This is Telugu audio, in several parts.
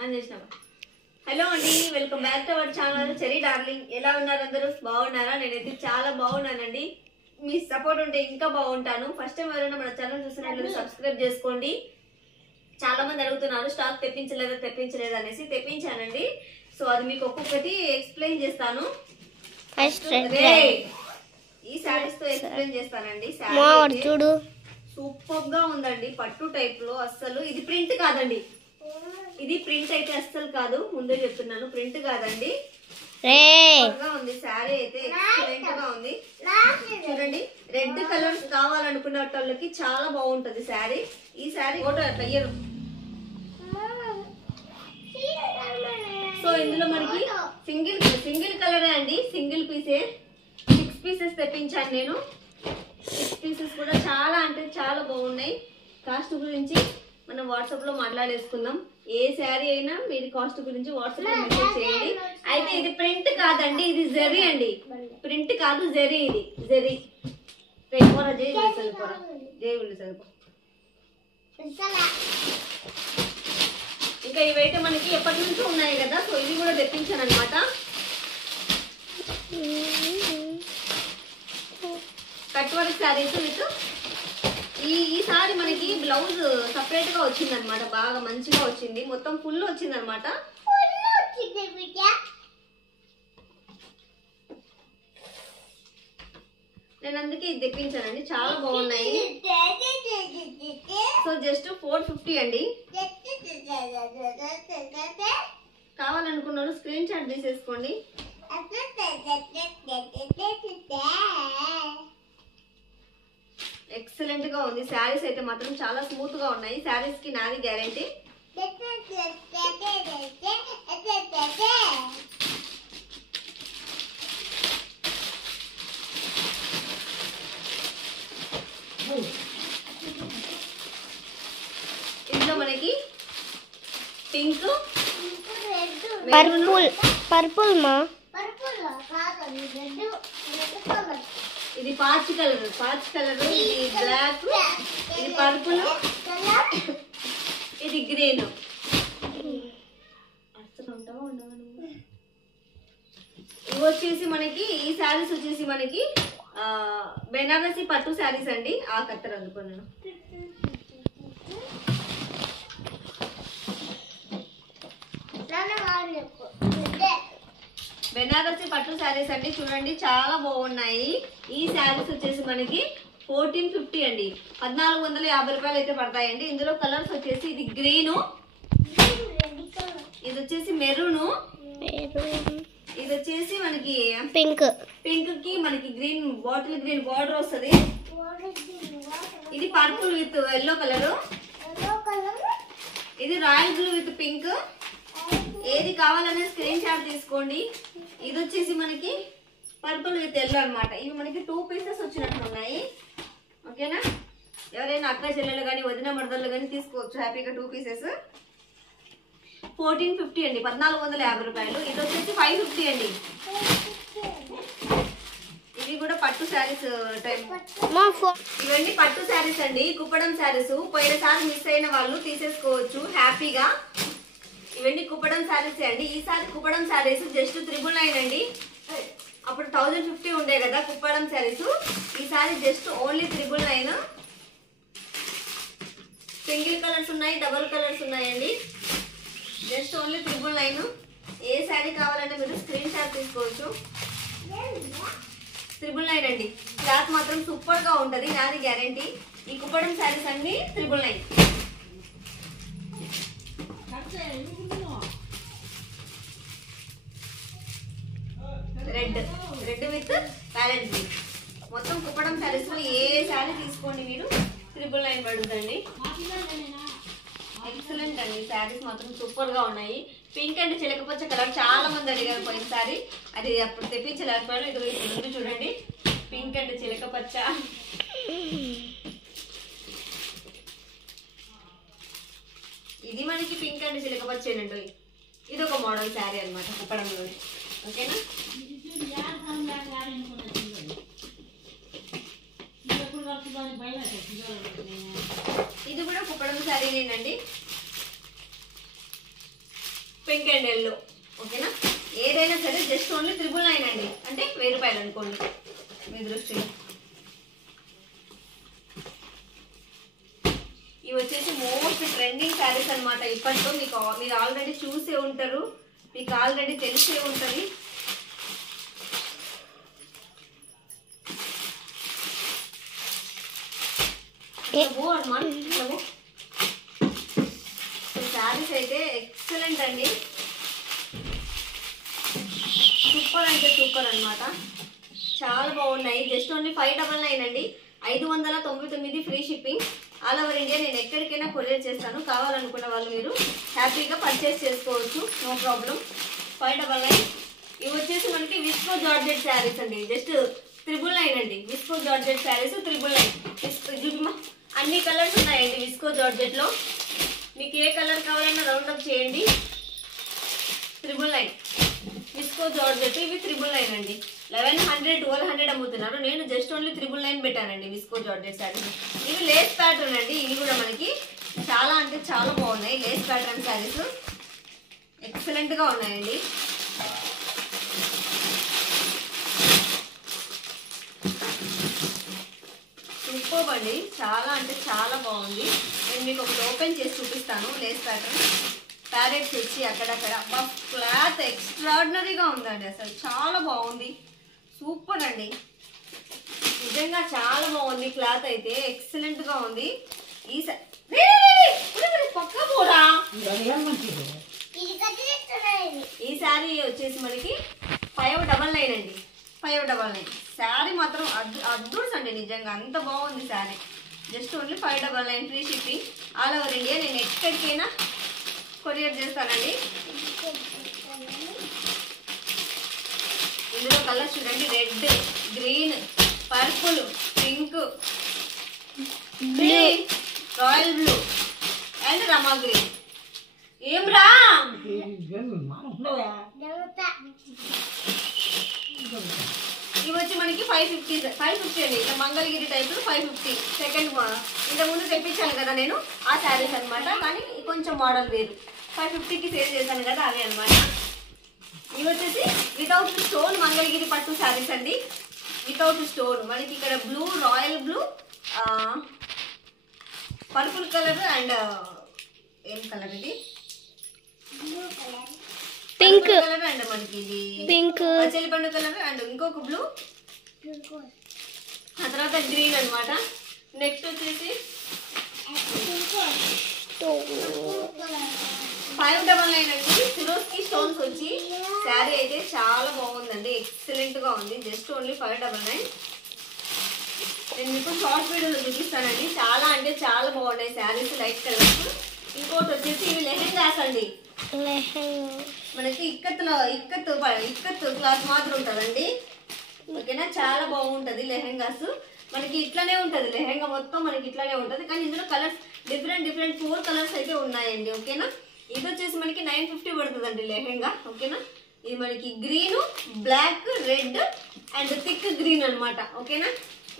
హలో అండి, welcome back to our channel cherry darling. ఎలా ఉన్నారు అందరూ? బాగున్నారా? నేనైతే చాలా బాగున్నానండి. మీ సపోర్ట్ ఉంటే ఇంకా బాగుంటాను. ఫస్ట్ టైం ఎవరైనా మన ఛానల్ చూసినట్లయితే సబ్స్క్రైబ్ చేసుకోండి. చాలా మంది అడుగుతున్నారు స్టాక్ తెప్పించలేదు అనేసి. తెప్పించానండి. సో అది మీకు ఒక్కొక్కటి ఎక్స్ప్లెయిన్ చేస్తాను. ఈ శారీస్ తో ఎక్స్ప్లెయిన్ చేస్తానండి. చూడు, సూపర్ గా ఉందండి. పట్టు టైప్ లో. అస్సలు ఇది ప్రింట్ కాదండి. ఇది ప్రింట్ అయితే అస్సలు కాదు, ముందే చెప్తున్నాను. ప్రింట్ కాదండి. ఉంది శారీ అయితే ఎక్సలెంట్ గా ఉంది. చూడండి, రెడ్ కలర్స్ కావాలనుకున్న వాళ్ళకి చాలా బాగుంటది శారీ. ఈ శారీ కూడా అట్లా ఇయ్యరు. సో ఇందులో మనకి సింగిల్ కలరే అండి. సింగిల్ పీసే. 6 పీసెస్ తెప్పించాను నేను. 6 పీసెస్ కూడా చాలా అంటే చాలా బాగున్నాయి. కాస్ట్ గురించి మనం వాట్సాప్ లో మాట్లాడేసుకుందాం. ఏ శారీ అయినా మీరు కాస్ట్ గురించి వాట్సాప్ లో మెసేజ్ చేయండి. అయితే ఇది ప్రింట్ కాదండి, ఇది జరీ అండి. ప్రింట్ కాదు, జరీ. ఇది జరీ. ఇంకా ఇవైతే మనకి ఎప్పటి నుంచో ఉన్నాయి కదా. సో ఇది కూడా తెప్పించాను అనమాట. కట్ వర్క్ శారీస్ విత్ ఈసారి మనకి బ్లౌజ్ సపరేట్ గా వచ్చింది అనమాట. బాగా మంచిగా వచ్చింది. మొత్తం ఫుల్ వచ్చింది అనమాట. నేను అందుకే ఇది తెప్పించానండి. చాలా బాగున్నాయి. సో జస్ట్ 450 అండి. కావాలనుకున్నాను స్క్రీన్ షాట్ తీసేసుకోండి. ఎక్సలెంట్ గా ఉంది. శారీస్ అయితే మాత్రం చాలా స్మూత్ గా ఉన్నాయి. శారీస్ కి నాది గ్యారెంటీ. ఇందులో మనకి పింక్, పర్పుల్ మా ఇది పాచ్ కలర్. ఇది బ్లాక్, ఇది పర్పుల్, ఇది గ్రీన్. ఇవి వచ్చేసి మనకి ఈ శారీస్ వచ్చేసి మనకి బెనారసి పట్టు శారీస్ అండి. ఆ కత్తర్ అందుకున్నాను. బెనారసి పట్టు శారీస్ అండి. చూడండి, చాలా బాగున్నాయి. ఈ శారీస్ వచ్చేసి మనకి 1450 అండి. 1450 రూపాయలు అయితే పడతాయండి. ఇందులో కలర్స్ వచ్చేసి ఇది గ్రీను, ఇది వచ్చేసి మెరూను, ఇది వచ్చేసి మనకి పింక్ కి మనకి గ్రీన్, బాటిల్ గ్రీన్ బార్డర్ వస్తుంది. ఇది పర్పుల్ విత్ ఎల్లో కలర్, ఇది రాయల్ బ్లూ విత్ పింక్. ఏది కావాలనే స్క్రీన్ షాట్ తీసుకోండి. ఇది వచ్చేసి మనకి పర్పుల్ విత్ ఎల్లో అనమాట. ఇవి మనకి 2 పీసెస్ వచ్చినట్టు ఉన్నాయి. ఓకేనా? ఎవరైనా అక్క చెల్లెలు కానీ వదిన మరదళ్ళు కానీ తీసుకోవచ్చు హ్యాపీగా 2 పీసెస్. 1450 అండి. 1450 రూపాయలు. ఇది వచ్చేసి 550 అండి. ఇవి కూడా పట్టు శారీస్ టైప్. ఇవన్నీ పట్టు శారీస్ అండి, కుప్పడం శారీస్. పోయినసారి మిస్ అయిన వాళ్ళు తీసేసుకోవచ్చు హ్యాపీగా. ఇవన్నీ కుప్పడం శారీస్ అండి. ఈసారి కుప్పడం శారీస్ జస్ట్ 999 అండి. అప్పుడు 1050 ఉండే కదా కుప్పడం శారీస్. ఈసారి జస్ట్ ఓన్లీ 999. సింగిల్ కలర్స్ ఉన్నాయి, డబుల్ కలర్స్ ఉన్నాయండి. Just only 999. ఏ శారీ కావాలంటే మీరు స్క్రీన్ షాట్ తీసుకోవచ్చు. 999 అండి. క్లాత్ మాత్రం సూపర్ గా ఉంటది, నాది గ్యారంటీ. ఈ కుప్పడం శారీస్ అన్ని 999. Red with parrot green. మొత్తం కుప్పడం శారీస్ లో ఏ శారీ తీసుకోండి మీరు 999 పడుతుందండి. ఎక్సలెంట్ అండి. శారీస్ మాత్రం సూపర్ గా ఉన్నాయి. పింక్ అండ్ చిలకపచ్చ కలర్ చాలా మంది అడిగారు పోయినసారి. అది అప్పుడు తెప్పించలేకపోయాను. ఇది ముందు చూడండి, పింక్ అండ్ చిలకపచ్చ. ఇది మనకి పింక్ అండ్ చిలకపచ్చ ఏనండి. ఇది ఒక మోడల్ శారీ అనమాట కుప్పడంలో. ఓకేనా? ఇది కూడా కుప్పడం శారీనేనండి. Pink and yellow. ఓకేనా, ఏదైనా సరే జస్ట్ ఓన్లీ 999 అండి, అంటే 1000 రూపాయలు అనుకోండి మీ దృష్టిలో. ఇవి వచ్చేసి మోస్ట్ ట్రెండింగ్ శారీస్ అనమాట ఇప్పట్లో. మీరు ఆల్రెడీ చూసే ఉంటారు, మీకు ఆల్రెడీ తెలిసే ఉంటుంది. శారీస్ అయితే ఎక్సలెంట్ అండి, సూపర్ అంటే సూపర్ అనమాట, చాలా బాగున్నాయి. జస్ట్ ఓన్లీ 599 అండి, 599 free shipping, all over India. నేను ఎక్కడికైనా కొరియర్ చేస్తాను, కావాలనుకున్న వాళ్ళు మీరు హ్యాపీగా పర్చేస్ చేసుకోవచ్చు, నో ప్రాబ్లం. 599. ఇవి వచ్చేసి మనకి విస్కో జార్జెట్ శారీస్ అండి, జస్ట్ 999 అండి. Visco georgette saris 999. అన్ని కలర్స్ ఉన్నాయండి విస్కో జార్జెట్ లో, మీకు ఏ కలర్ కావాలన్నా రౌండ్ అప్ చేయండి. 999 విస్కో జార్జెట్, ఇవి 999 అండి. 1100 1200 అమ్ముతున్నారు, నేను జస్ట్ ఓన్లీ 999 పెట్టానండి విస్కో జార్జెట్ శారీస్. ఇవి లేస్ ప్యాటర్న్ అండి, ఇవి కూడా మనకి చాలా అంటే చాలా బాగున్నాయి. లేస్ ప్యాటర్న్ శారీస్ ఎక్సలెంట్ గా ఉన్నాయండి. సూపర్ అండి, చాలా అంటే చాలా బాగుంది. నేను మీకు ఒకటి ఓపెన్ చేసి చూపిస్తాను. లేస్ ప్యాటర్న్ ప్యారెట్స్ వచ్చి అక్కడక్కడ, క్లాత్ ఎక్స్ట్రాడినరీగా ఉందండి, అసలు చాలా బాగుంది, సూపర్ అండి, నిజంగా చాలా బాగుంది. క్లాత్ అయితే ఎక్సలెంట్ గా ఉంది. పక్క పోరా, ఈ శారీ వచ్చేసి మనకి 599 అండి, 599. శారీ మాత్రం అద్భుతం అండి, నిజంగా అంత బాగుంది sari. Just only 599 free shipping, all over India. నేను ఎక్కడికైనా కొరియర్ చేస్తానండి. ఇందులో కలర్స్ చూడండి, red, green, purple, pink, green, royal blue and Rama green. ఏం రా ఇవి వచ్చి మనకి 550 అండి, ఇట్లా మంగళగిరి టైప్ 550. సెకండ్ ఇంతకుముందు తెప్పించాను కదా నేను, ఆ శారీస్ అనమాట, కానీ కొంచెం మోడల్ వేరు. 550కి సేల్ చేశాను కదా, అవి అనమాట. ఇవి వచ్చేసి వితౌట్ స్టోన్ మంగళగిరి పట్టు శారీస్ అండి, వితౌట్ స్టోన్. మనకి ఇక్కడ blue, royal blue, purple colour and ఏం కలర్ ఇది, పింక్ కలర్ అండ్ మనకి ఇది పింక్ పచ్చలిపండు కలర్ అండ్ ఇంకొక బ్లూ, ఆ తర్వాత గ్రీన్ అనమాట. నెక్స్ట్ వచ్చేసి 599 అండి, సిరోస్కి స్టోన్స్ వచ్చి శారీ అయితే చాలా బాగుందండి, ఎక్సలెంట్ గా ఉంది. Just only 599. నేను మీకు షార్ట్ వీడియోలో చూపిస్తానండి, చాలా అంటే చాలా బాగున్నాయి శారీస్, లైట్ కలర్స్. ఇంకోటి వచ్చేసి ఇవి లెహెంగాస్ అండి, మనకి ఇక్కత్ క్లాత్ మాత్రం ఉంటుందండి. ఓకేనా, చాలా బాగుంటది లెహెంగాస్. మనకి ఇట్లానే ఉంటది లెహెంగా మొత్తం, మనకి ఇట్లానే ఉంటది, కానీ ఇందులో కలర్స్ డిఫరెంట్ 4 కలర్స్ అయితే ఉన్నాయండి. ఓకేనా, ఇది వచ్చేసి మనకి 950 పడుతుందండి లెహెంగా. ఓకేనా, ఇది మనకి green, black, red and thick green అనమాట. ఓకేనా,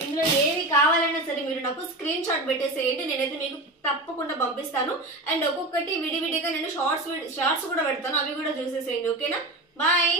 ఇందులో ఏవి కావాలన్నా సరే మీరు నాకు స్క్రీన్ షాట్ పెట్టేసేయండి, నేనైతే మీకు తప్పకుండా పంపిస్తాను. అండ్ ఒక్కొక్కటి విడివిడిగా నేను షార్ట్స్ కూడా పెడతాను, అవి కూడా చూసేసేయండి. ఓకేనా, బాయ్.